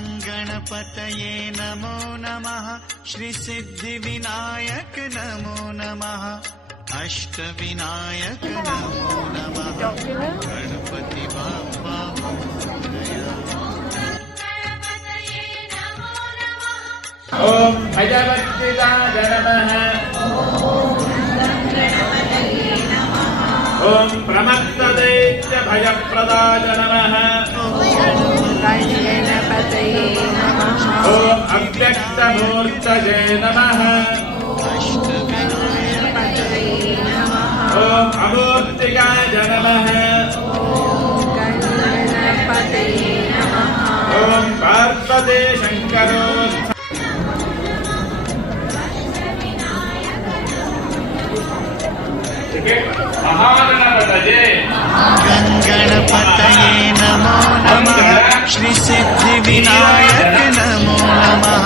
गणपतये नमो नमः श्रीसिद्धिविनायक नमो नमः अष्टविनायक नमो नमः गणपति बाप्पा ओम भजवद्गीताय नमः। ओम प्रमत्तदैत्य भयप्रदाय नमः। ओम अव्यक्तमूर्तये नमः। ओम अमूर्तिकाय नमः। ओम पार्वती शंकरो गणपतये नमो नमः श्रीसिद्धिविनायक नमो नमः